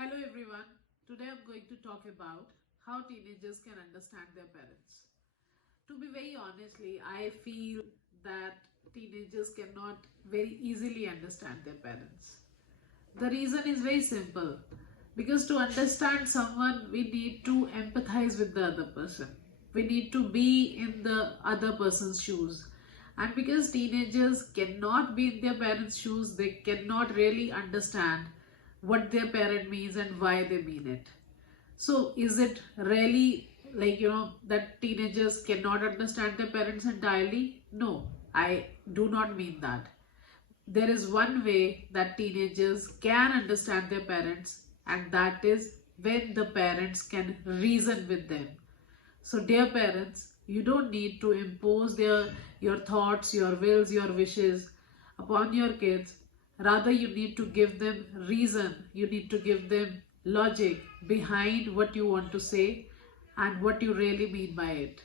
Hello everyone. Today I'm going to talk about how teenagers can understand their parents. To be very honestly, I feel that teenagers cannot very easily understand their parents. The reason is very simple. Because to understand someone, we need to empathize with the other person. We need to be in the other person's shoes. And because teenagers cannot be in their parents' shoes, they cannot really understand what their parent means and why they mean it. So, is it really that teenagers cannot understand their parents entirely? No, I do not mean that. There is one way that teenagers can understand their parents, and that is when the parents can reason with them. So, dear parents, you don't need to impose your thoughts, your wills, your wishes upon your kids. Rather, you need to give them reason, you need to give them logic behind what you want to say and what you really mean by it.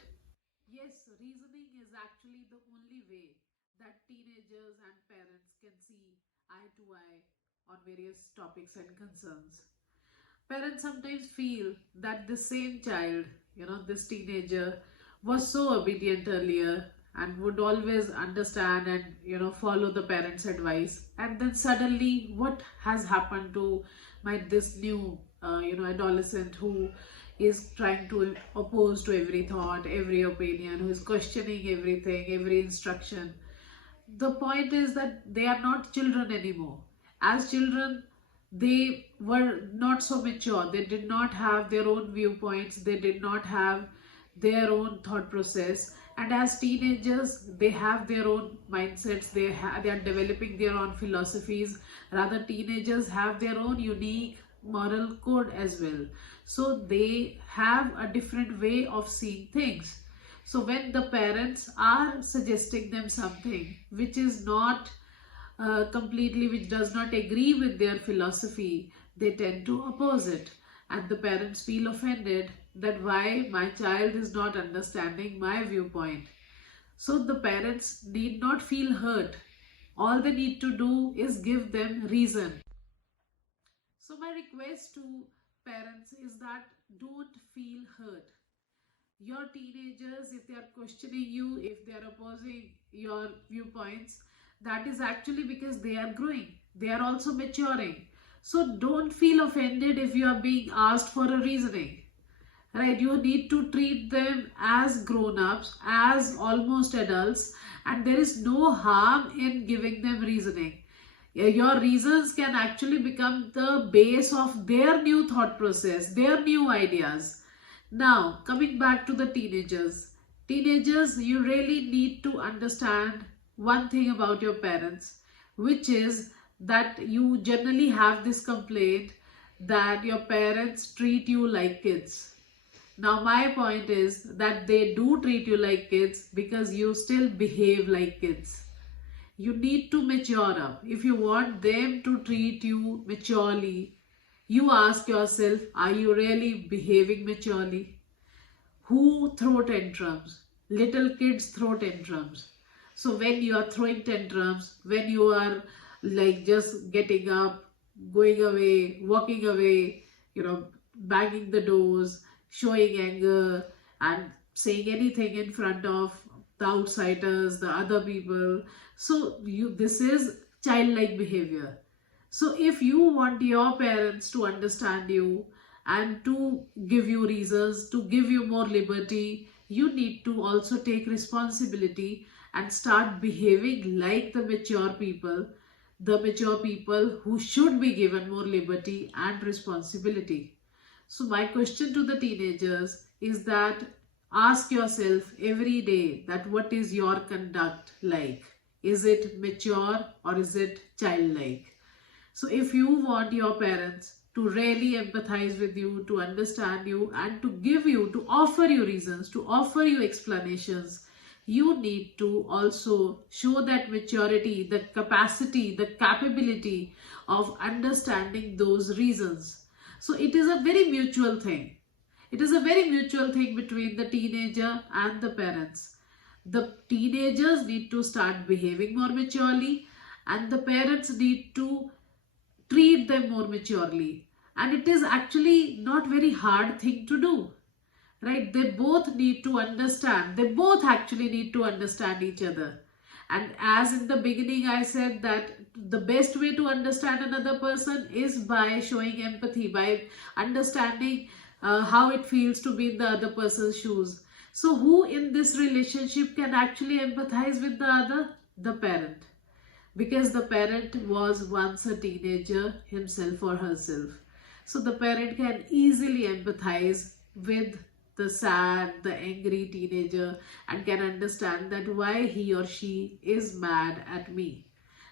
Yes, reasoning is actually the only way that teenagers and parents can see eye to eye on various topics and concerns. Parents sometimes feel that the same child, this teenager, was so obedient earlier and would always understand and follow the parents' advice. And then suddenly, what has happened to my this new adolescent who is trying to oppose to every thought, every opinion, who is questioning everything, every instruction. The point is that they are not children anymore. As children, they were not so mature. They did not have their own viewpoints. They did not have their own thought process. And as teenagers, they have their own mindsets. They are developing their own philosophies. Rather, teenagers have their own unique moral code as well. So they have a different way of seeing things. So when the parents are suggesting them something which is not which does not agree with their philosophy, they tend to oppose it. And the parents feel offended that why my child is not understanding my viewpoint. So the parents need not feel hurt. All they need to do is give them reason. So my request to parents is that don't feel hurt. Your teenagers, if they are questioning you, if they are opposing your viewpoints, that is actually because they are growing, they are also maturing. So don't feel offended if you are being asked for a reasoning, right? You need to treat them as grown-ups, as almost adults, and there is no harm in giving them reasoning. Your reasons can actually become the base of their new thought process, their new ideas. Now, coming back to the teenagers. Teenagers, you really need to understand one thing about your parents, which is that you generally have this complaint that your parents treat you like kids. Now, my point is that they do treat you like kids because you still behave like kids. You need to mature up. If you want them to treat you maturely, you ask yourself, are you really behaving maturely? Who throw tantrums? Little kids throw tantrums. So when you are throwing tantrums, when you are like just getting up, going away, walking away, banging the doors, showing anger and saying anything in front of the outsiders, the other people. So this is childlike behavior. So if you want your parents to understand you and to give you reasons, to give you more liberty, you need to also take responsibility and start behaving like the mature people who should be given more liberty and responsibility. So my question to the teenagers is that ask yourself every day that what is your conduct like? Is it mature or is it childlike? So if you want your parents to really empathize with you, to understand you and to offer you reasons, to offer you explanations, you need to also show that maturity, the capacity, the capability of understanding those reasons. So it is a very mutual thing. It is a very mutual thing between the teenager and the parents. The teenagers need to start behaving more maturely and the parents need to treat them more maturely. And it is actually not very hard thing to do, right? They both need to understand. They both actually need to understand each other. And as in the beginning, I said that the best way to understand another person is by showing empathy, by understanding how it feels to be in the other person's shoes. So, who in this relationship can actually empathize with the other? The parent. Because the parent was once a teenager himself or herself. So, the parent can easily empathize with the sad, the angry teenager and can understand that why he or she is mad at me.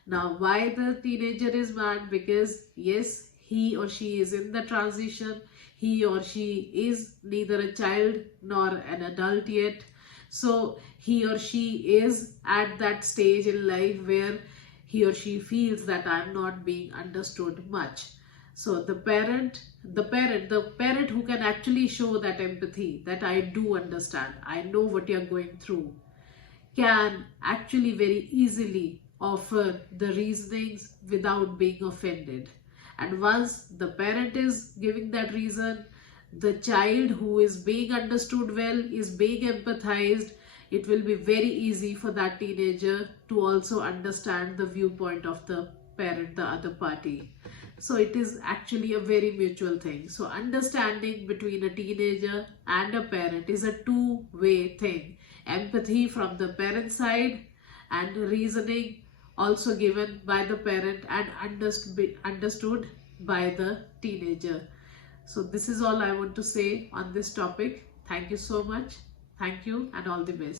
Now, why the teenager is mad? Because yes, he or she is in the transition. He or she is neither a child nor an adult yet. So, he or she is at that stage in life where he or she feels that I'm not being understood much. So the parent who can actually show that empathy, that I do understand, I know what you're going through, can actually very easily offer the reasonings without being offended. And once the parent is giving that reason, the child who is being understood well, is being empathized, it will be very easy for that teenager to also understand the viewpoint of the parent, the other party. So it is actually a very mutual thing. So understanding between a teenager and a parent is a two-way thing. Empathy from the parent side and reasoning also given by the parent and understood by the teenager. So this is all I want to say on this topic. Thank you so much. Thank you and all the best.